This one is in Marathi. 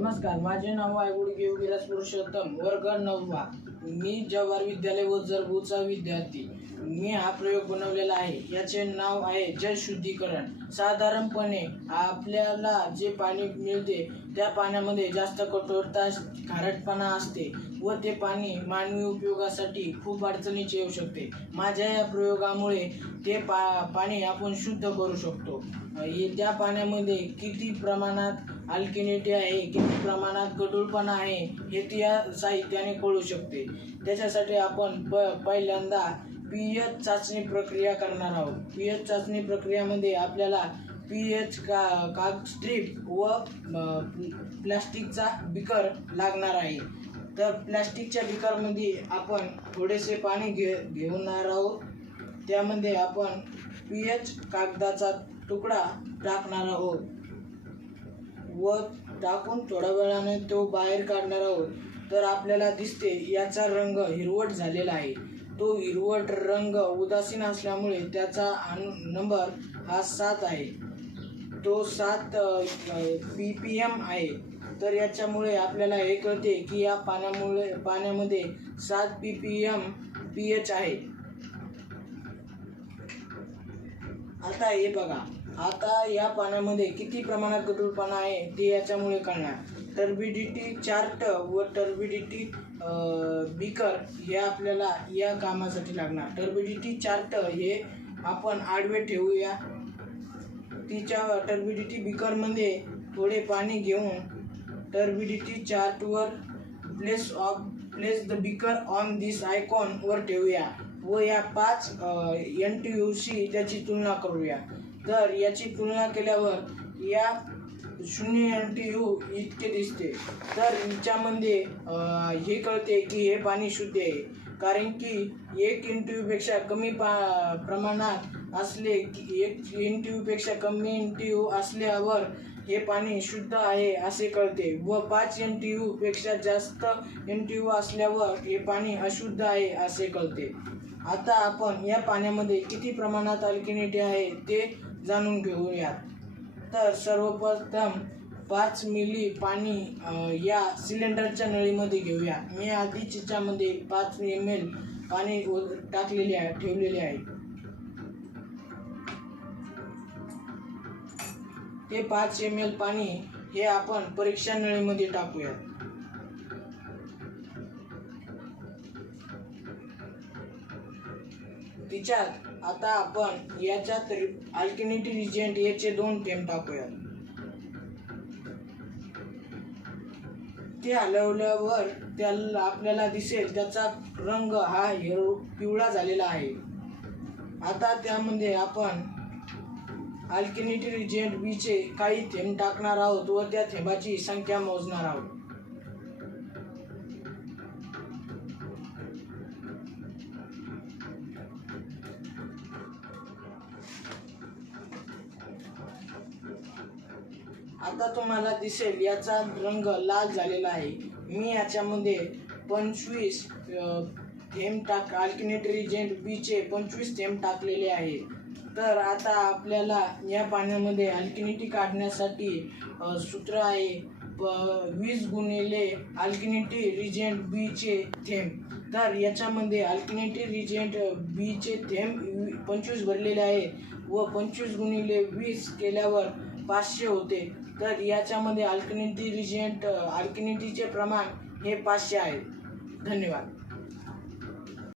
नमस्कार, माझे नाव आहे गुडगे विलास पुरुषोत्तम, वर्ग 9वा. मी जवाहर विद्यालय वजरपूरचा विद्यार्थी. मी हा प्रयोग बनवलेला आहे. याचे नाव आहे जल शुद्धीकरण. साधारणपणे आपल्याला जे पाणी मिळते त्या पाण्यामध्ये जास्त कठोरता, खारटपणा असते व ते पाणी मानवी उपयोगासाठी खूप अडचणीचे येऊ शकते. माझ्या या प्रयोगामुळे ते पाणी आपण शुद्ध करू शकतो. त्या पाण्यामध्ये किती प्रमाणात अल्कलिनिटी आहे, किती प्रमाणात गढूळपणा आहे हे त्या साहित्याने कळू शकते. त्याच्यासाठी आपण पहिल्यांदा pH चाचणी प्रक्रिया करणार आहोत. pH चाचणी प्रक्रियामध्ये आपल्याला pH कागद स्ट्रीप व प्लास्टिकचा बिकर लागणार आहे. तर प्लास्टिकच्या बिकरमध्ये आपण थोडेसे पाणी घेणार आहोत. त्यामध्ये आपण pH कागदाचा तुकडा टाकणार आहोत व टाकून थोड्या वेळाने तो बाहेर काढणार आहोत. तर आपल्याला दिसते याचा रंग हिरवट झालेला आहे. तो हिरवट रंग उदासीन असल्यामुळे त्याचा नंबर हा 7 आहे. तो 7 ppm आहे. तर याच्यामुळे आपल्याला हे कळते की या पाण्यामध्ये 7 ppm pH आहे. आता हे बघा, आता या पाण्यामध्ये किती प्रमाणात गढूळपणा आहे ते याच्यामुळे कळणार. टर्बिडिटी चार्ट व टर्बिडिटी बिकर हे आपल्याला या कामासाठी लागणार. टर्बिडिटी चार्ट हे आपण आडवे ठेवूया. तिच्या टर्बिडिटी बिकरमध्ये थोडे पाणी घेऊन टर्बिडिटी चार्टवर place the beaker on this icon वर ठेवूया व या 5 NTUशी त्याची तुलना करूया. तर याची तुलना केल्यावर या 0 NTU इतके दिसते. तर याच्यामध्ये हे कळते की हे पाणी शुद्ध आहे, कारण की 1 NTU पेक्षा कमी प्रमाणात असले की 1 NTU पेक्षा कमी NTU असल्यावर हे पाणी शुद्ध आहे असे कळते व 5 NTU पेक्षा जास्त NTU असल्यावर हे पाणी अशुद्ध आहे असे कळते. आता आपण या पाण्यामध्ये किती प्रमाणात अल्कलिनिटी आहे ते जाणून घेऊयात. तर सर्वप्रथम 5 मिली पाणी या सिलेंडरच्या नळीमध्ये घेऊया. मी आधीच याच्यामध्ये 5 ml पाणी ठेवलेले आहे. ते 5 ml पाणी हे आपण परीक्षा नळीमध्ये टाकूयात. तिच्यात आता आपण याच्यात अल्कलिनिटी रिएजंट याचे 2 थेंब टाकूयात. ते हलवल्यावर त्याला आपल्याला दिसेल त्याचा रंग हा पिवळा झालेला आहे. आता त्यामध्ये आपण अल्कलिनिटी रिएजंट B चे काही थेंब टाकणार आहोत व त्या थेंबाची संख्या मोजणार आहोत. आता तुम्हाला दिसेल याचा रंग लाल झालेला आहे. मी याच्यामध्ये 25 थेंब अल्कलिनिटी रिएजंट B चे 25 थेंब टाकलेले आहे. तर आता आपल्याला या पाण्यामध्ये अल्कलिनिटी काढण्यासाठी सूत्र आहे 20 गुणिले अल्कलिनिटी रिएजंट B चे थेंब. तर याच्यामध्ये अल्कलिनिटी रिएजंट B चे थेंब 25 भरलेले आहे व 25 गुणिले 20 केल्यावर 500 होते. तर याच्यामध्ये अल्कलिनिटीचे प्रमाण हे 500 आहे. धन्यवाद.